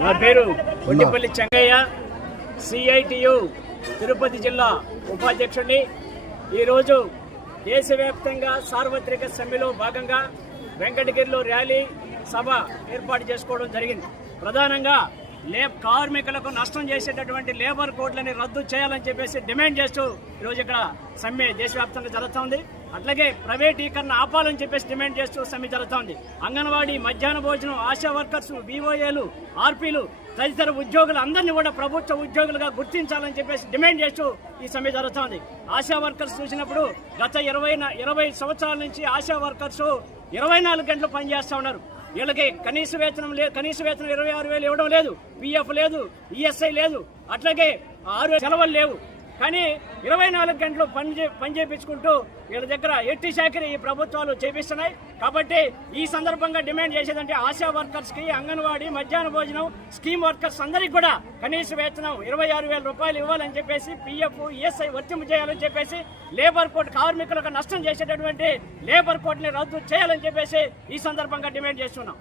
నా పేరు గుండిపల్లి చెంగయ్య, సిఐటియు తిరుపతి జిల్లా ఉపాధ్యక్షుడిని. ఈరోజు దేశవ్యాప్తంగా సార్వత్రిక సమ్మెలో భాగంగా వెంకటగిరిలో ర్యాలీ సభ ఏర్పాటు చేసుకోవడం జరిగింది. ప్రధానంగా కార్మికులకు నష్టం చేసేటటువంటి లేబర్ కోడ్లని రద్దు చేయాలని చెప్పేసి డిమాండ్ చేస్తూ ఈరోజు ఇక్కడ సమ్మె దేశవ్యాప్తంగా జరుగుతోంది. అట్లాగే ప్రైవేటీకరణ ఆపాలని చెప్పేసి డిమాండ్ చేస్తూ సమ్మె జరుగుతోంది. అంగన్వాడీ, మధ్యాహ్న భోజనం, ఆశా వర్కర్స్, వివోఏలు, ఆర్పీలు తదితర ఉద్యోగులు అందరినీ కూడా ప్రభుత్వ ఉద్యోగులుగా గుర్తించాలని చెప్పేసి డిమాండ్ చేస్తూ ఈ సమ్మె జరుగుతోంది. ఆశా వర్కర్స్ చూసినప్పుడు గత 20 సంవత్సరాల నుంచి ఆశా వర్కర్స్ 24 గంటలు పనిచేస్తూ ఉన్నారు. వీళ్ళకి కనీస వేతనం 26,000 ఇవ్వడం లేదు, పిఎఫ్ లేదు, ఈఎస్ఐ లేదు, అట్లాగే 6 సెలవులు లేవు. కానీ 24 గంటలు పని చేయించుకుంటూ వీళ్ళ దగ్గర ఎట్టి చాకరీ ఈ ప్రభుత్వాలు చేపిస్తున్నాయి. కాబట్టి ఈ సందర్భంగా డిమాండ్ చేసేదంటే ఆశా వర్కర్స్ కి, అంగన్వాడీ, మధ్యాహ్న భోజనం స్కీమ్ వర్కర్స్ అందరికీ కూడా కనీస వేతనం 26,000 రూపాయలు ఇవ్వాలని చెప్పేసి, పిఎఫ్, ఈఎస్ఐ వర్తింపు చేయాలని చెప్పేసి, లేబర్ కోడ్ కార్మికులకు నష్టం చేసేటటువంటి లేబర్ కోడ్ ని రద్దు చేయాలని చెప్పేసి ఈ సందర్భంగా డిమాండ్ చేస్తున్నాం.